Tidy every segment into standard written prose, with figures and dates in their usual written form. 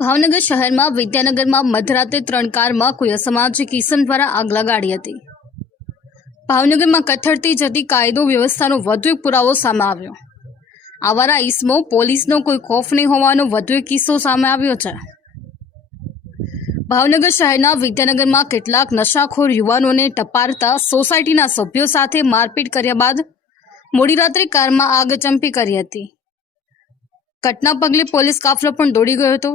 ભાવનગર શહેરમાં વિદ્યાનગરમાં મધરાતે 3 કારમાં કોઈ અસામાજિક ઇસમ દ્વારા આગ લગાડી હતી। ભાવનગરમાં કથળતી જતી કાયદો વ્યવસ્થાનો વધુ એક પુરાવો સામે આવ્યો। આવારા ઇસમો પોલીસનો કોઈ ખોફ નહીં હોવાનો વધુ એક કિસ્સો સામે આવ્યો છે। ભાવનગર શહેરના વિદ્યાનગરમાં કેટલાક નશાખોર યુવાનોને ટપારતા સોસાયટીના સભ્યો સાથે મારપીટ કર્યા બાદ મોડી રાત્રે કારમાં આગ ચંપી કરી હતી। ઘટના પગલે પોલીસ કાફલો પણ દોડી ગયો હતો,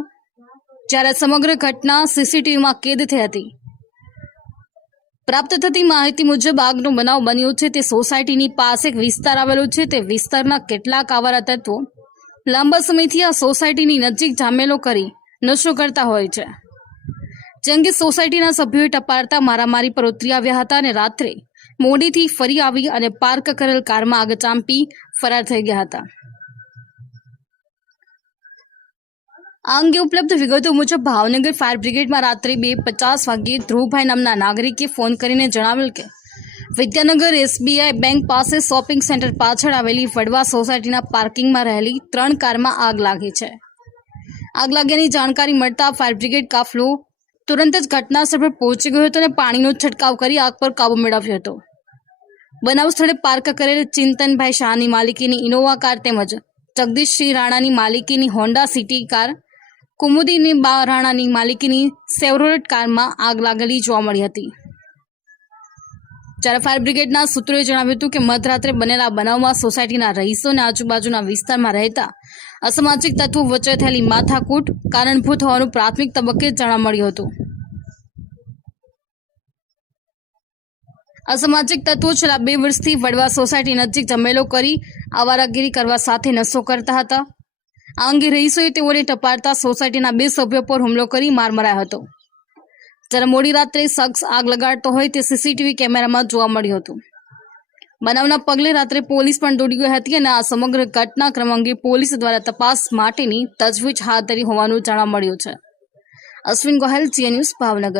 જ્યારે સમગ્ર ઘટના સીસીટીવીમાં કેદ થઈ હતી। પ્રાપ્ત થતી માહિતી મુજબ આગનો બનાવ બન્યો છે તે સોસાયટીની પાસે એક વિસ્તાર આવેલો છે। તે વિસ્તારના કેટલાક આવારા તત્વો લાંબા સમયથી આ સોસાયટીની નજીક ઝામેલો કરી નશો કરતા હોય છે। જે અંગે સોસાયટીના સભ્યોએ ટપારતા મારામારી પર ઉતરી આવ્યા હતા અને રાત્રે મોડીથી ફરી આવી અને પાર્ક કરેલ કારમાં આગ ચાંપી ફરાર થઈ ગયા હતા। આ અંગે ઉપલબ્ધ વિગતો મુજબ ભાવનગર ફાયર બ્રિગેડમાં રાત્રે 2:50 વાગ્યે ધ્રુવભાઈ નામના નાગરિકે ફોન કરીને જણાવેલ કે વિદ્યાનગર એસબીઆઈ બેંક પાસે શોપિંગ સેન્ટર પાછળ આવેલી વડવા સોસાયટીના પાર્કિંગમાં રહેલી 3 કારમાં આગ લાગી છે। આગ લાગ્યાની જાણકારી મળતા ફાયર બ્રિગેડ કાફલો તુરંત જ ઘટના સ્થળ પર પહોંચી ગયો હતો અને પાણીનો છંટકાવ કરી આગ પર કાબુ મેળવ્યો હતો। બનાવ સ્થળે પાર્ક કરેલ ચિંતનભાઈ શાહની માલિકીની ઇનોવા કાર તેમજ જગદીશસિંહ રાણાની માલિકીની હોન્ડા સિટી કાર, કુમુદીની રાણાની માલિકીની સેવરોલેટ કારમાં આગ લાગેલી જોવા મળી હતી। જ્યારે ફાયર બ્રિગેડના સૂત્રોએ જણાવ્યું હતું કે મધરાત્રે બનેલા બનાવમાં સોસાયટીના રહીશો અને આજુબાજુના વિસ્તારમાં રહેતા અસામાજિક તત્વો વચ્ચે થયેલી માથાકૂટ કારણભૂત હોવાનું પ્રાથમિક તબક્કે જાણવા મળ્યું હતું। અસામાજિક તત્વો છેલ્લા 2 વર્ષથી વડવા સોસાયટી નજીક જમેલો કરી આવારાગીરી કરવા સાથે નશો કરતા હતા। આ અંગે રહીશોએ તેઓને ટપારતા સોસાયટીના 2 સભ્યો પર હુમલો કરી માર મરાયો હતો। જ્યારે મોડી રાત્રે શખ્સ આગ લગાડતો હોય તે સીસીટીવી કેમેરામાં જોવા મળ્યું હતું। બનાવના પગલે રાત્રે પોલીસ પણ દોડી ગઈ હતી અને આ સમગ્ર ઘટનાક્રમ અંગે પોલીસ દ્વારા તપાસ માટેની તજવીજ હાથ ધરી હોવાનું જાણવા મળ્યું છે। અશ્વિન ગોહેલ, જીએ ન્યૂઝ, ભાવનગર।